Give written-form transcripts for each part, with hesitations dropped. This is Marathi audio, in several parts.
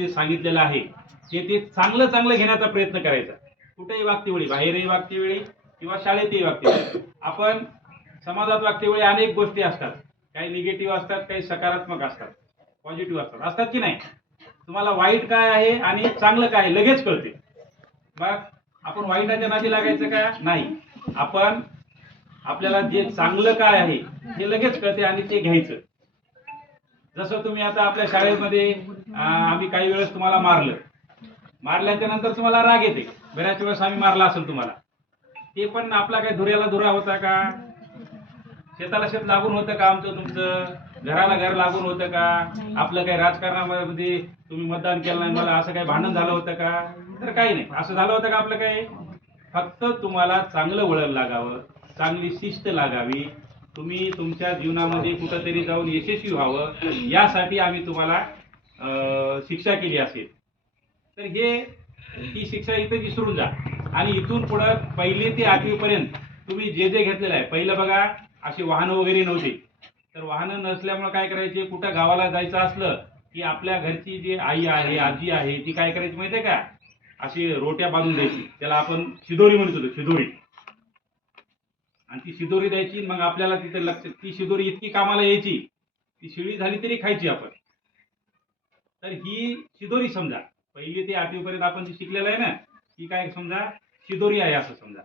जे सांगितलेलं आहे ते चांगलं चांगलं घेण्याचा प्रयत्न करायचा. कुठेही वागते वेळी, बाहेरही वागते वेळी किंवा शाळेतही वागते वेळी. आपण समाजात वागते वेळी अनेक गोष्टी असतात, काही निगेटिव्ह असतात, काही सकारात्मक असतात, पॉझिटिव्ह असतात की नाही. तुम्हाला वाईट काय आहे आणि चांगलं काय आहे लगेच कळते. मग आपण वाईटाच्या नादी लागायचं का नाही, आपण आपल्याला जे चांगलं काय आहे हे लगेच कळते आणि ते घ्यायचं. जसं तुम्ही आता आपल्या शाळेमध्ये आम्ही काही वेळेस तुम्हाला मारल्याच्या नंतर तुम्हाला राग येते, बऱ्याच वेळेस आम्ही मारला असेल तुम्हाला, ते पण आपला काही धुऱ्याला धुरा होता का, शेताला शेत लागून होतं का आमचं तुमचं, घराला घर लागून होतं का, आपलं काही राजकारणामध्ये तुम्ही मतदान केलं नाही मला असं काही भांडण झालं होतं का, तर काही नाही. असं झालं होतं का आपलं काही. फक्त तुम्हाला चांगलं वळण लागावं, चांगली शिस्त लागावी, तुम्ही तुमच्या जीवनामध्ये कुठंतरी जाऊन यशस्वी व्हावं, यासाठी आम्ही तुम्हाला शिक्षा केली असेल. तर ही शिक्षा इथे विसरून जा आणि इथून पुढे 1ली ते 8वी पर्यंत तुम्ही जे जे घेतलेलं आहे. पहिलं बघा, अशी वाहनं वगैरे नव्हती, तर वाहनं नसल्यामुळे काय करायचे, कुठं गावाला जायचं असलं की आपल्या घरची जी आई आहे, आजी आहे, ती काय करायची माहितीये का, अशी रोट्या बांधून द्यायची, त्याला आपण शिदोरी म्हणत होतो, शिदोरी. आणि ती शिदोरी द्यायची, मग आपल्याला तिथे लक्ष, ती शिदोरी इतकी कामाला यायची, ती शिळी झाली तरी खायची आपण. तर ही शिदोरी समजा, 1ली ते 8वी पर्यंत आपण जी शिकलेलं आहे ना, ही काय समजा शिदोरी आहे असं समजा.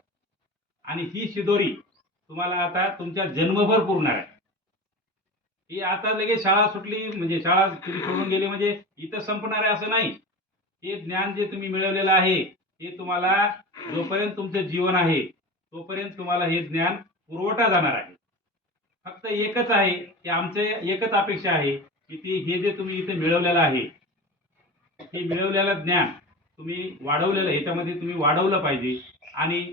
आणि ही शिदोरी तुम्हाला आता तुमच्या जन्मभर पुरणार आहे. ही आता लगेच शाळा सुटली म्हणजे शाळा तुम्ही सोडून गेली म्हणजे इथं संपणार आहे असं नाही. हे ज्ञान जे तुम्ही मिळवलेलं आहे हे तुम्हाला जोपर्यंत तुमचं जीवन आहे तोपर्यंत तुम्हाला हे ज्ञान पुरवठा जाणार आहे. फक्त एकच आहे की आमचे एकच अपेक्षा आहे की हे जे तुम्ही इथे मिळवलेलं आहे, हे मिळवलेलं ज्ञान तुम्ही वाढवलेलं, ह्याच्यामध्ये तुम्ही वाढवलं पाहिजे आणि